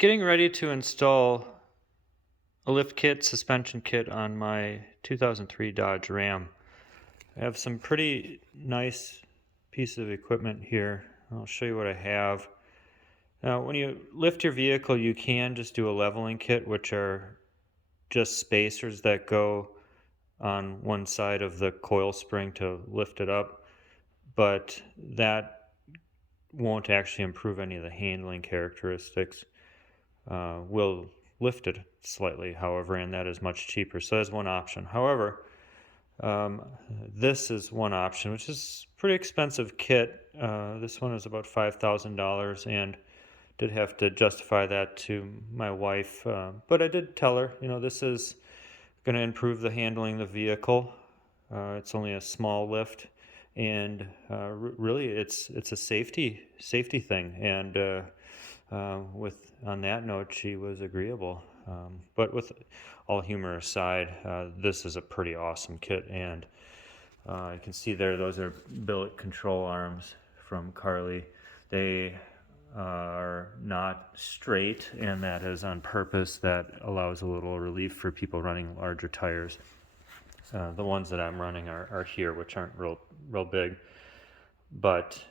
Getting ready to install a lift kit, suspension kit on my 2003 Dodge Ram. I have some pretty nice piece of equipment here. I'll show you what I have. Now, when you lift your vehicle, you can just do a leveling kit, which are just spacers that go on one side of the coil spring to lift it up, but that won't actually improve any of the handling characteristics. Will lift it slightly, however, and that is much cheaper. So that's one option. However, this is one option, which is a pretty expensive kit. This one is about $5,000, and did have to justify that to my wife. But I did tell her, this is going to improve the handling of the vehicle. It's only a small lift, and really, it's a safety thing. And on that note, she was agreeable. But with all humor aside, this is a pretty awesome kit, and you can see there, those are billet control arms from Carli. They are not straight, and that is on purpose. That allows a little relief for people running larger tires. The ones that I'm running are here, which aren't real big, but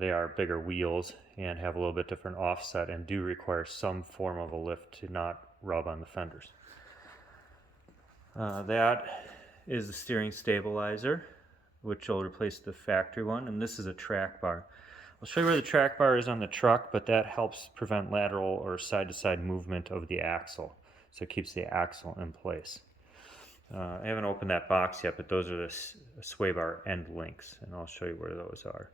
they are bigger wheels and have a little bit different offset and do require some form of a lift to not rub on the fenders. That is the steering stabilizer, which will replace the factory one, and this is a track bar. I'll show you where the track bar is on the truck, but that helps prevent lateral or side-to-side movement of the axle, so it keeps the axle in place. I haven't opened that box yet, but those are the sway bar end links, and I'll show you where those are.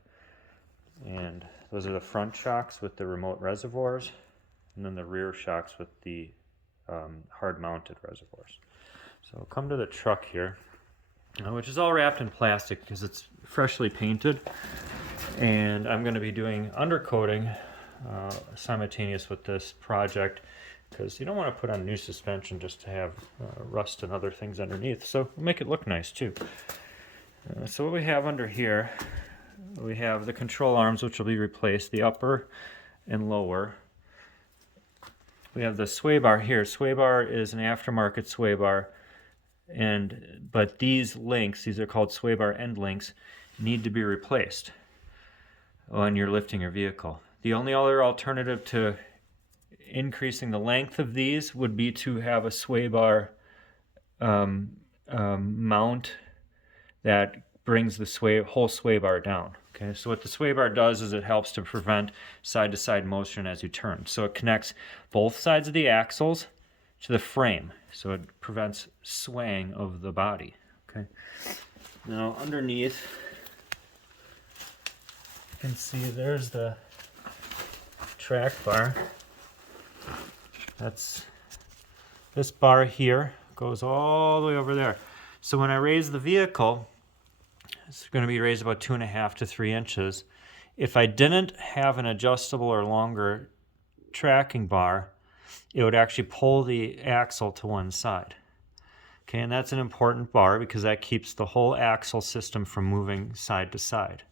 And those are the front shocks with the remote reservoirs, and then the rear shocks with the hard-mounted reservoirs. So I'll come to the truck here, which is all wrapped in plastic because it's freshly painted, and I'm going to be doing undercoating simultaneous with this project, because you don't want to put on new suspension just to have rust and other things underneath. So we'll make it look nice too. So what we have under here, we have the control arms, which will be replaced, the upper and lower. We have the sway bar here. Sway bar is an aftermarket sway bar, but these links, these are called sway bar end links, need to be replaced when you're lifting your vehicle. The only other alternative to increasing the length of these would be to have a sway bar mount that brings the whole sway bar down. Okay, so what the sway bar does is it helps to prevent side-to-side motion as you turn. So it connects both sides of the axles to the frame, so it prevents swaying of the body. Okay. Now underneath, you can see there's the track bar. That's this bar here, goes all the way over there. So when I raise the vehicle, it's going to be raised about 2.5 to 3 inches. If I didn't have an adjustable or longer tracking bar, it would actually pull the axle to one side. Okay, and that's an important bar because that keeps the whole axle system from moving side to side.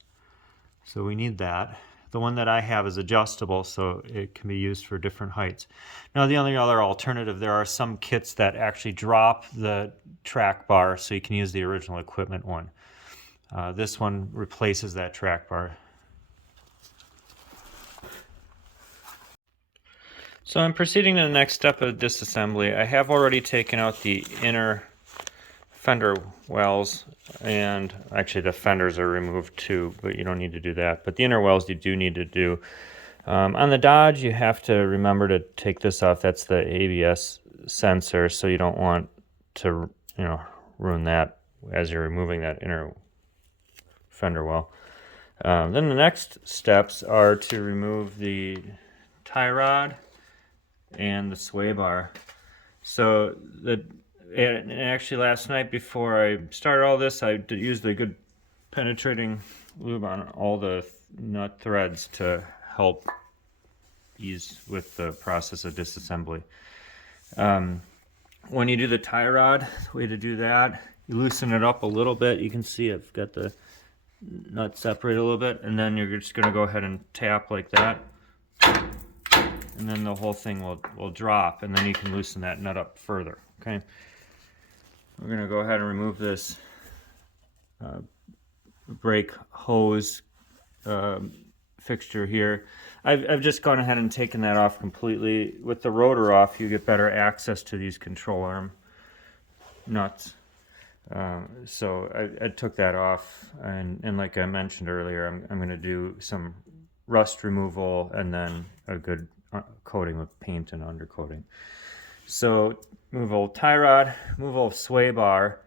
So we need that. The one that I have is adjustable, so it can be used for different heights. Now, the only other alternative, there are some kits that actually drop the track bar, so you can use the original equipment one. This one replaces that track bar. So I'm proceeding to the next step of disassembly. I have already taken out the inner fender wells, and actually the fenders are removed too, but you don't need to do that. But the inner wells you do need to do. On the Dodge, you have to remember to take this off. That's the ABS sensor, so you don't want to ruin that as you're removing that inner fender well. Then the next steps are to remove the tie rod and the sway bar. So and actually last night before I started all this, I used a good penetrating lube on all the nut threads to help ease with the process of disassembly. When you do the tie rod, the way to do that, you loosen it up a little bit. You can see I've got the nut separated a little bit, and then you're just going to go ahead and tap like that. and then the whole thing will drop, and then you can loosen that nut up further. Okay, we're going to go ahead and remove this brake hose fixture here. I've just gone ahead and taken that off completely. With the rotor off, you get better access to these control arm nuts. So I took that off, and like I mentioned earlier, I'm going to do some rust removal and then a good coating with paint and undercoating. So move old tie rod, move old sway bar,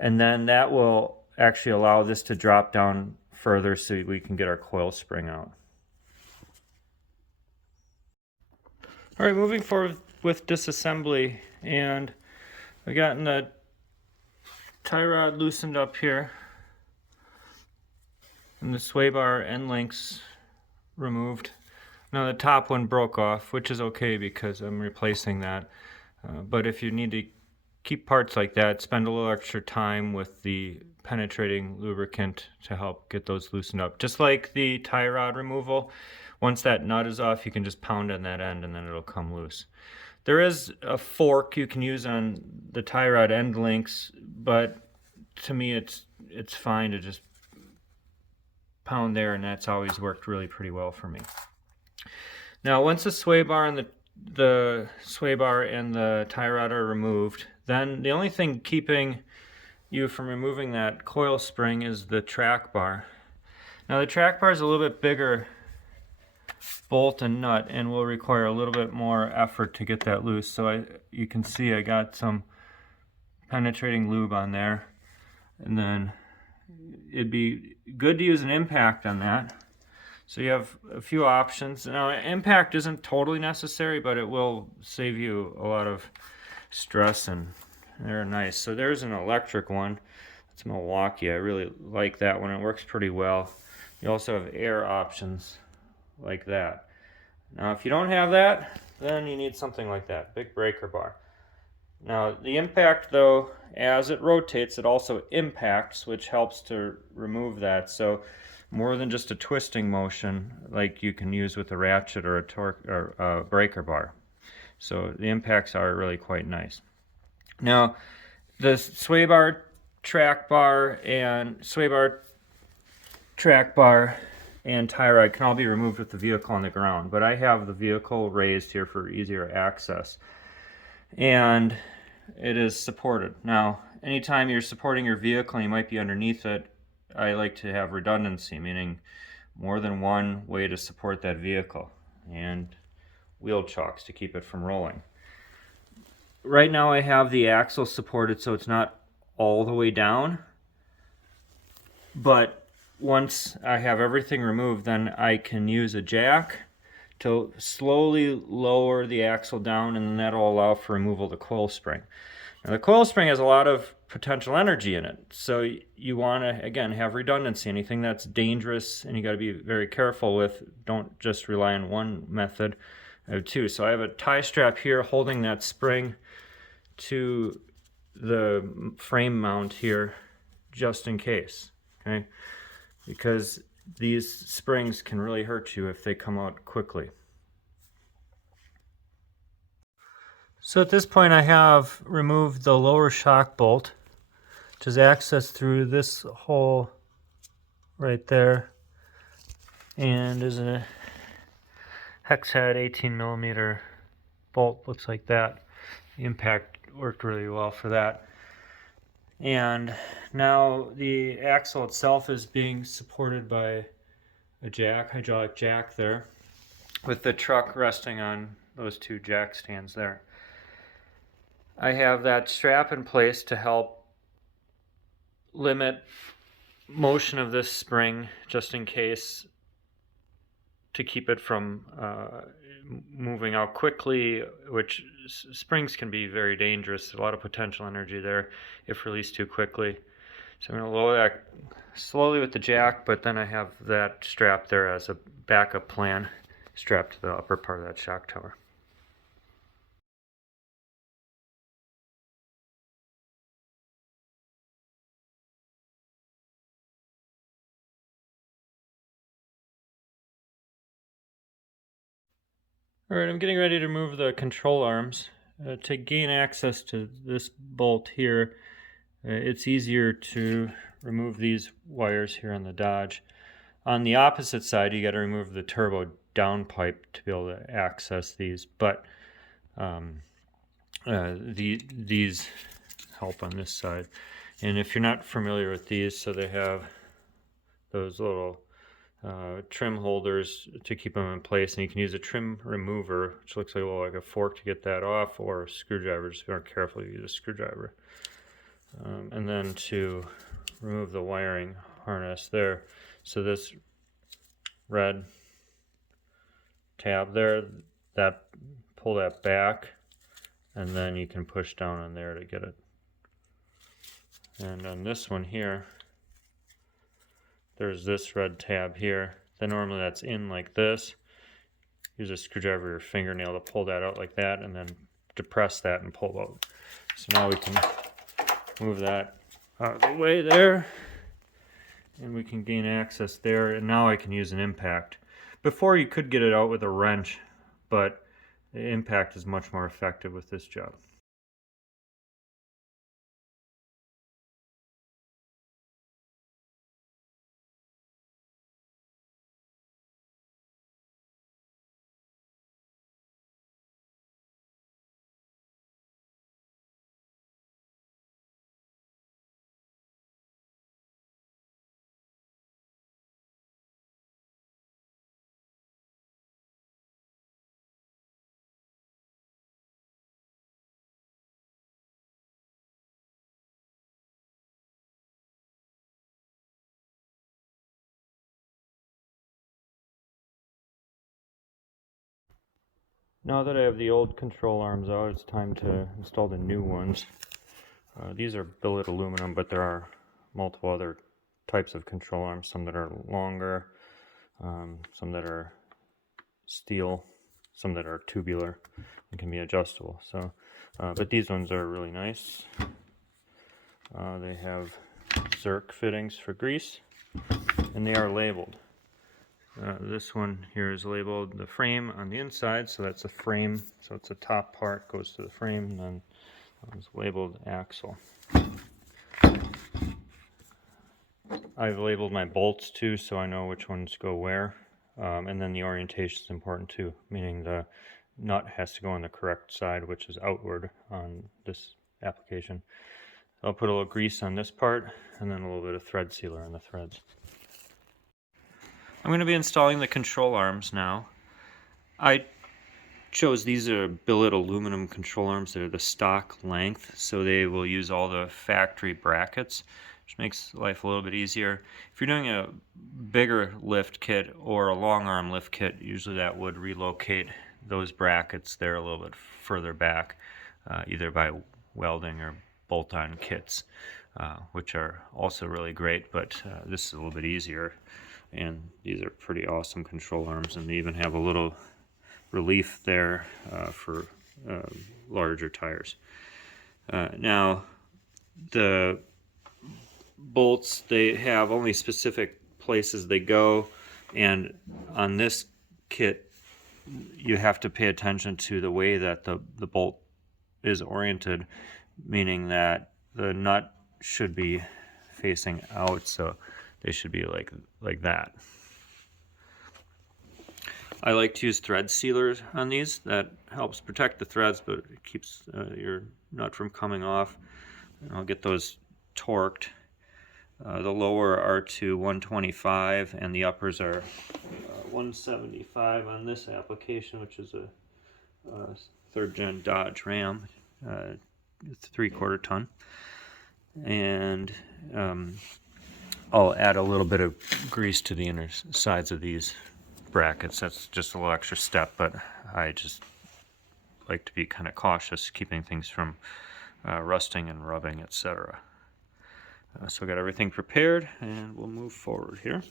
and then that will actually allow this to drop down further so we can get our coil spring out. All right, moving forward with disassembly, and I've gotten the tie rod loosened up here and the sway bar end links removed. Now the top one broke off, which is okay because I'm replacing that. But if you need to keep parts like that, spend a little extra time with the penetrating lubricant to help get those loosened up. Just like the tie rod removal, once that nut is off, you can just pound on that end and then it'll come loose. There is a fork you can use on the tie rod end links, but to me it's fine to just pound there, and that's always worked really pretty well for me. Now once the sway bar and the sway bar and the tie rod are removed, then the only thing keeping you from removing that coil spring is the track bar. Now the track bar is a little bit bigger bolt and nut and will require a little bit more effort to get that loose. So you can see I got some penetrating lube on there, and then it'd be good to use an impact on that. So you have a few options. Now impact isn't totally necessary, but it will save you a lot of stress, and they're nice. So there's an electric one. It's Milwaukee. I really like that one. It works pretty well. You also have air options like that. Now if you don't have that, then you need something like that, big breaker bar. Now the impact though, as it rotates, it also impacts, which helps to remove that. So more than just a twisting motion like you can use with a ratchet or a torque or a breaker bar. So the impacts are really quite nice. Now the sway bar, track bar, and tie rod can all be removed with the vehicle on the ground, but I have the vehicle raised here for easier access, and it is supported. Now anytime you're supporting your vehicle and you might be underneath it, I like to have redundancy, meaning more than one way to support that vehicle, and wheel chocks to keep it from rolling. Right now I have the axle supported so it's not all the way down, but once I have everything removed, then I can use a jack to slowly lower the axle down, and then that'll allow for removal of the coil spring. Now the coil spring has a lot of potential energy in it, so you want to, again, have redundancy. Anything that's dangerous and you got to be very careful with, don't just rely on one method. I have two. So I have a tie strap here holding that spring to the frame mount here just in case, okay? Because these springs can really hurt you if they come out quickly. So at this point I have removed the lower shock bolt, which is accessed through this hole right there, and is a hex head 18mm bolt, looks like that. The impact worked really well for that. And now the axle itself is being supported by a jack, hydraulic jack there, with the truck resting on those two jack stands there. I have that strap in place to help limit motion of this spring, just in case, to keep it from moving out quickly, which springs can be very dangerous. A lot of potential energy there if released too quickly. So I'm going to lower that slowly with the jack, but then I have that strap there as a backup plan, strapped to the upper part of that shock tower. Alright, I'm getting ready to remove the control arms. To gain access to this bolt here, it's easier to remove these wires here on the Dodge. On the opposite side, you got to remove the turbo downpipe to be able to access these, but these help on this side. And if you're not familiar with these, so they have those little trim holders to keep them in place, and you can use a trim remover, which looks like a fork, to get that off, or a screwdriver. Just be more careful, you use a screwdriver. And then to remove the wiring harness there, so this red tab there, that pull that back, and then you can push down on there to get it. And on this one here, there's this red tab here. Then normally that's in like this. Use a screwdriver or fingernail to pull that out like that, and then depress that and pull out. So now we can move that out of the way there, and we can gain access there. And now I can use an impact. Before you could get it out with a wrench, but the impact is much more effective with this job. Now that I have the old control arms out, it's time to install the new ones. These are billet aluminum, but there are multiple other types of control arms, some that are longer, some that are steel, some that are tubular and can be adjustable. So, but these ones are really nice. They have Zerk fittings for grease, and they are labeled. This one here is labeled the frame on the inside, so that's the frame. So it's the top part goes to the frame, and then it's labeled axle. I've labeled my bolts too, so I know which ones go where. And then the orientation is important too, meaning the nut has to go on the correct side, which is outward on this application. I'll put a little grease on this part, and then a little bit of thread sealer on the threads. I'm going to be installing the control arms now. I chose these are billet aluminum control arms. They're the stock length, so they will use all the factory brackets, which makes life a little bit easier. If you're doing a bigger lift kit or a long arm lift kit, usually that would relocate those brackets there a little bit further back, either by welding or bolt-on kits, which are also really great, but this is a little bit easier. And these are pretty awesome control arms, and they even have a little relief there for larger tires. Now, the bolts, they have only specific places they go, and on this kit you have to pay attention to the way that the bolt is oriented, meaning that the nut should be facing out, so they should be like that. I like to use thread sealers on these. That helps protect the threads, but it keeps your nut from coming off. And I'll get those torqued. The lower are to 125 and the uppers are 175 on this application, which is a third gen Dodge Ram. It's a 3/4 ton. And I'll add a little bit of grease to the inner sides of these brackets. That's just a little extra step, but I just like to be kind of cautious, keeping things from rusting and rubbing, etc. So I got everything prepared, and we'll move forward here.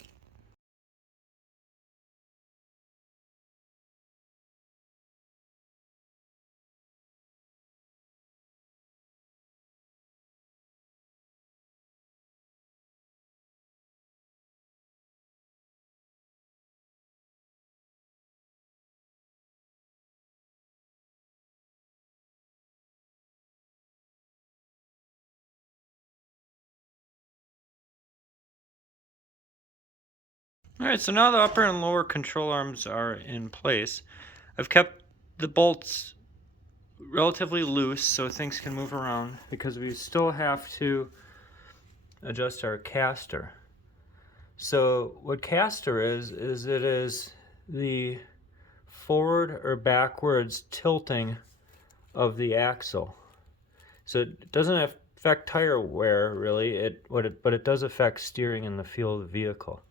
Alright, so now the upper and lower control arms are in place. I've kept the bolts relatively loose so things can move around because we still have to adjust our caster. So what caster is it is the forward or backwards tilting of the axle. So it doesn't affect tire wear really, but it does affect steering in the feel of the vehicle.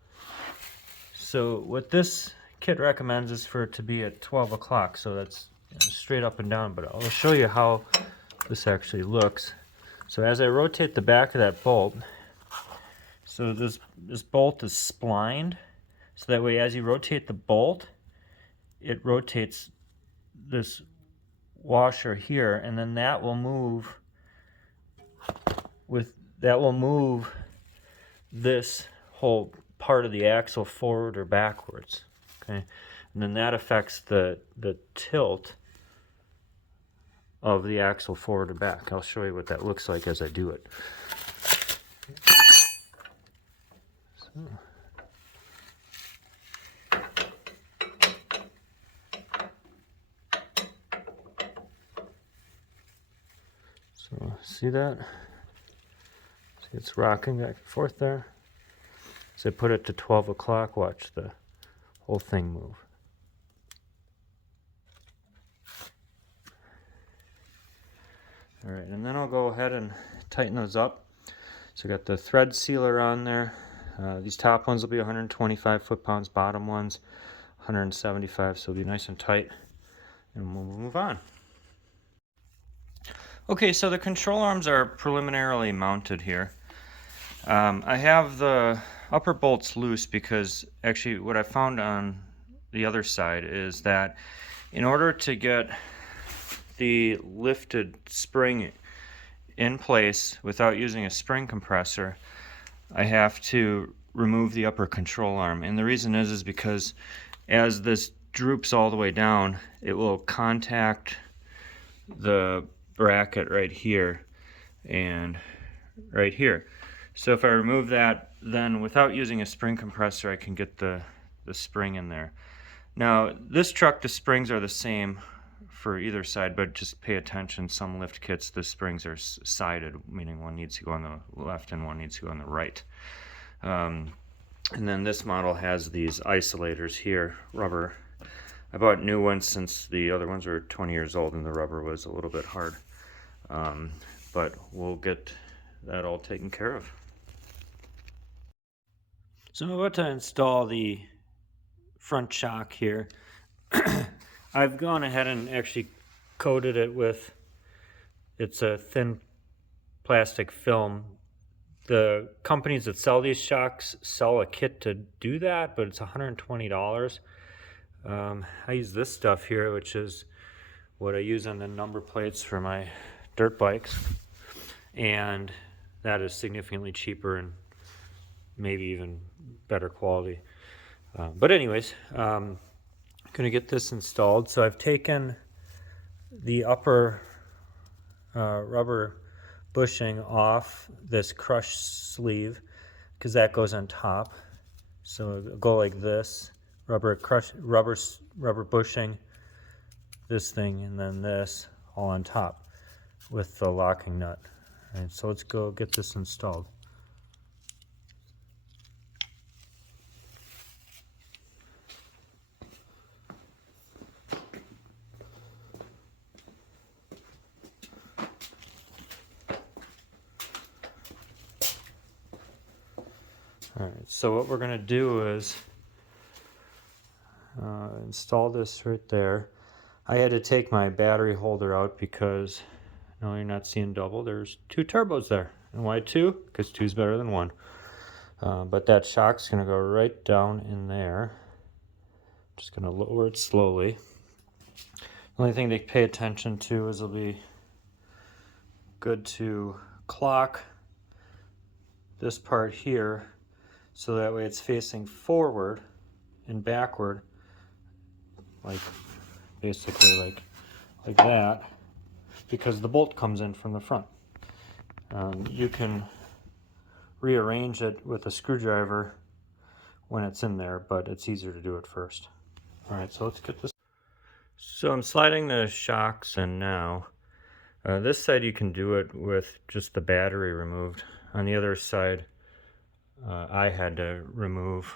So what this kit recommends is for it to be at 12 o'clock, so that's straight up and down, but I'll show you how this actually looks. So as I rotate the back of that bolt, so this bolt is splined, so that way as you rotate the bolt, it rotates this washer here, and then that will move this whole part of the axle forward or backwards. Okay, and then that affects the tilt of the axle forward or back. I'll show you what that looks like as I do it. So see that? See it's rocking back and forth there. So I put it to 12 o'clock, watch the whole thing move. All right, and then I'll go ahead and tighten those up. So I got the thread sealer on there. These top ones will be 125 foot-pounds, bottom ones 175, so it'll be nice and tight. And we'll move on. Okay, so the control arms are preliminarily mounted here. I have the upper bolts loose because actually what I found on the other side is that in order to get the lifted spring in place without using a spring compressor, I have to remove the upper control arm. And the reason is because as this droops all the way down, it will contact the bracket right here and right here. So if I remove that, then without using a spring compressor, I can get the spring in there. Now, this truck, the springs are the same for either side, but just pay attention. Some lift kits, the springs are sided, meaning one needs to go on the left and one needs to go on the right. And then this model has these isolators here, rubber. I bought new ones since the other ones were 20 years old and the rubber was a little bit hard. But we'll get that all taken care of. So I'm about to install the front shock here. I've gone ahead and actually coated it with, it's a thin plastic film. The companies that sell these shocks sell a kit to do that, but it's $120. I use this stuff here, which is what I use on the number plates for my dirt bikes, and that is significantly cheaper and maybe even better quality. But anyways, I'm gonna get this installed. So I've taken the upper rubber bushing off this crush sleeve because that goes on top. So it'll go like this, rubber bushing, this thing, and then this all on top with the locking nut. All right, so let's go get this installed. All right, so what we're going to do is install this right there. I had to take my battery holder out because, no, you're not seeing double. There's two turbos there. And why two? Because two's better than one. But that shock's going to go right down in there. Just going to lower it slowly. The only thing to pay attention to is it'll be good to clock this part here, so that way it's facing forward and backward, like basically like that, because the bolt comes in from the front. You can rearrange it with a screwdriver when it's in there, but it's easier to do it first. All right, so let's get this. So I'm sliding the shocks in now. This side you can do it with just the battery removed. On the other side, I had to remove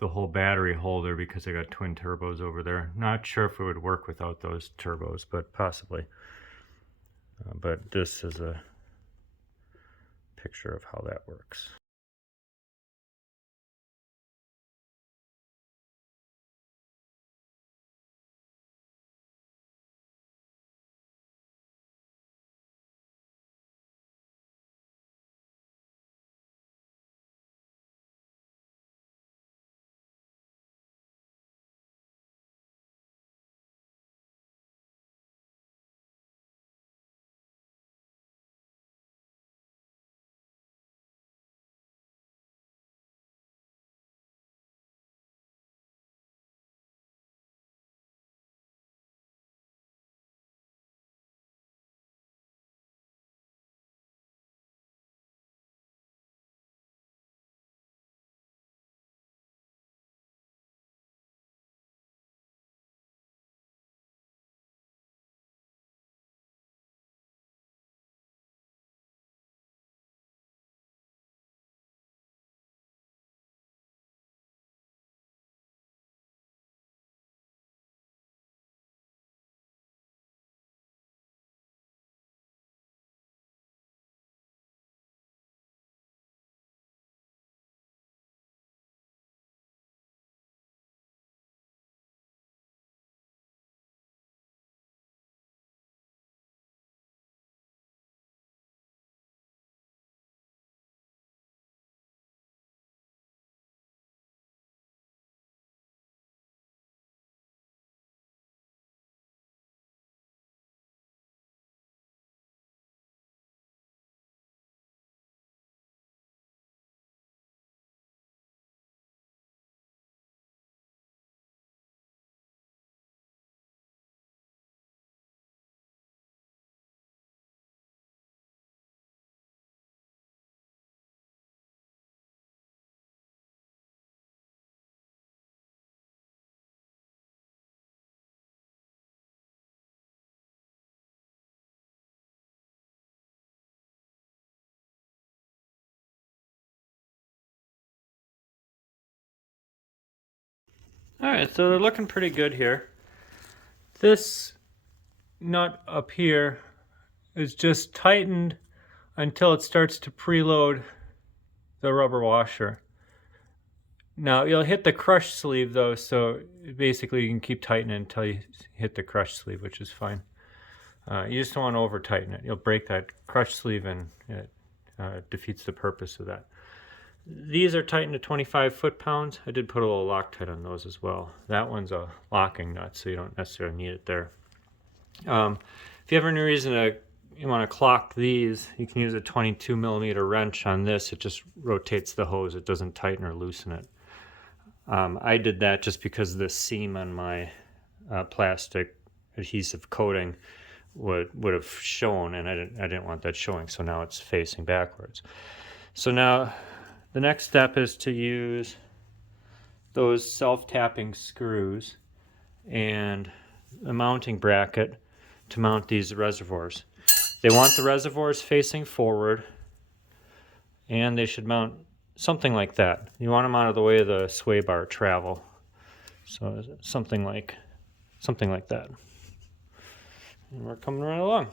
the whole battery holder because I got twin turbos over there. Not sure if it would work without those turbos, but possibly. But this is a picture of how that works. All right, so they're looking pretty good here. This nut up here is just tightened until it starts to preload the rubber washer. Now you'll hit the crush sleeve though, so basically you can keep tightening until you hit the crush sleeve, which is fine. You just don't want to over tighten it. You'll break that crush sleeve and it defeats the purpose of that. These are tightened to 25 foot-pounds. I did put a little Loctite on those as well. That one's a locking nut, so you don't necessarily need it there. If you have any reason you want to clock these, you can use a 22 millimeter wrench on this. It just rotates the hose. It doesn't tighten or loosen it. I did that just because the seam on my plastic adhesive coating would have shown, and I didn't want that showing, so now it's facing backwards. So now the next step is to use those self-tapping screws and a mounting bracket to mount these reservoirs. They want the reservoirs facing forward, and they should mount something like that. You want them out of the way of the sway bar travel. So something like that. And we're coming right along.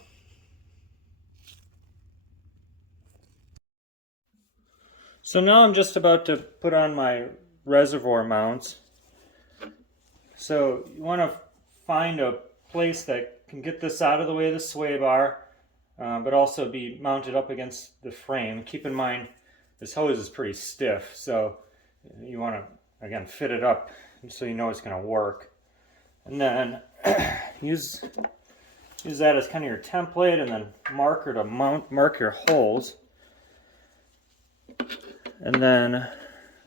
So now I'm just about to put on my reservoir mounts. So you want to find a place that can get this out of the way of the sway bar, but also be mounted up against the frame. Keep in mind, this hose is pretty stiff, so you want to, again, fit it up so you know it's going to work. And then use that as kind of your template, and then marker to mark your holes. And then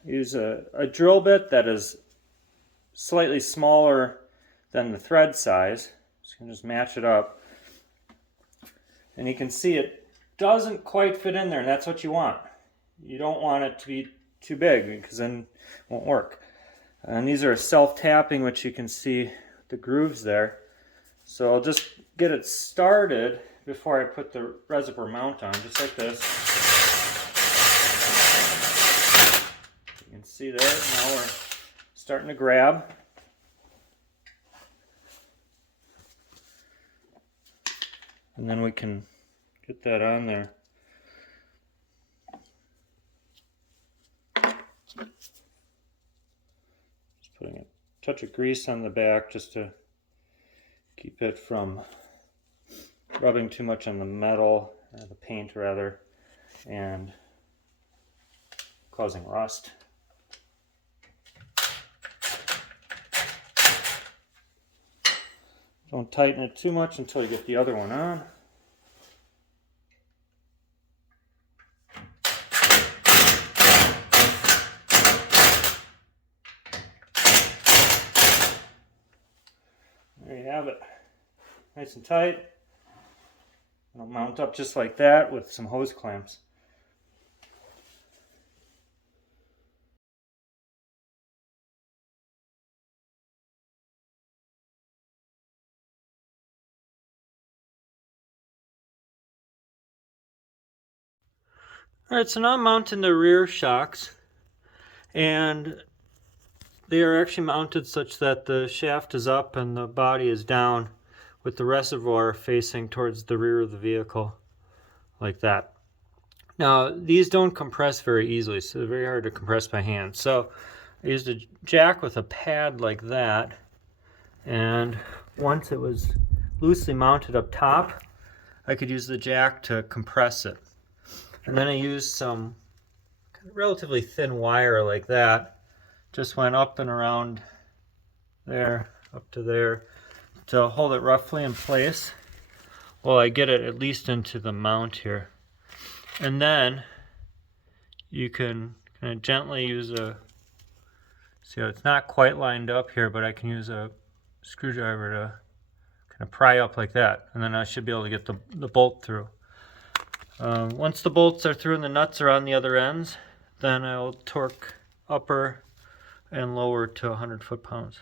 use a drill bit that is slightly smaller than the thread size. So you can just match it up. And you can see it doesn't quite fit in there, and that's what you want. You don't want it to be too big, because then it won't work. And these are self-tapping, which you can see the grooves there. So I'll just get it started before I put the reservoir mount on, just like this. You can see there, now we're starting to grab. And then we can get that on there. Just putting a touch of grease on the back just to keep it from rubbing too much on the metal, or the paint rather, and causing rust. Don't tighten it too much until you get the other one on. There you have it. Nice and tight. It'll mount up just like that with some hose clamps. Alright, so now I'm mounting the rear shocks, and they are actually mounted such that the shaft is up and the body is down, with the reservoir facing towards the rear of the vehicle, like that. Now, these don't compress very easily, so they're very hard to compress by hand. So I used a jack with a pad like that, and once it was loosely mounted up top, I could use the jack to compress it. And then I used some relatively thin wire like that, just went up and around there, up to there, to hold it roughly in place while I get it at least into the mount here. And then you can kind of gently use a, see how it's not quite lined up here, but I can use a screwdriver to kind of pry up like that, and then I should be able to get the bolt through. Once the bolts are through and the nuts are on the other ends, then I'll torque upper and lower to 100 foot-pounds.